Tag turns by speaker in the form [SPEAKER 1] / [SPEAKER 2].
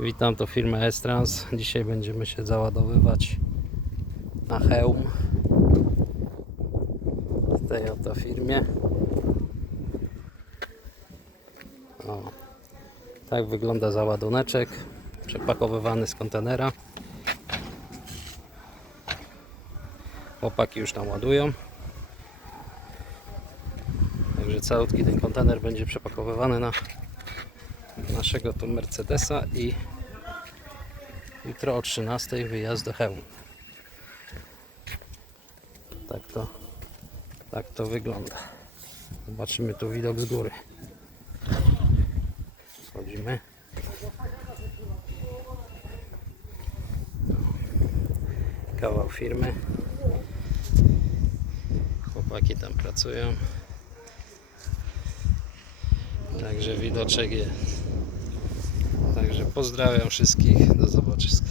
[SPEAKER 1] Witam, to firma Estrans. Dzisiaj będziemy się załadowywać na hełm w tej oto firmie. O, tak wygląda załaduneczek przepakowywany z kontenera. Chłopaki już tam ładują. Także całutki ten kontener będzie przepakowywany na naszego tu Mercedesa i jutro o 13 wyjazd do Chełmu. Tak to, tak to wygląda. Zobaczymy tu widok z góry. Wchodzimy. Kawał firmy. Chłopaki tam pracują. Także widoczek jest. Pozdrawiam wszystkich. Do zobaczyska.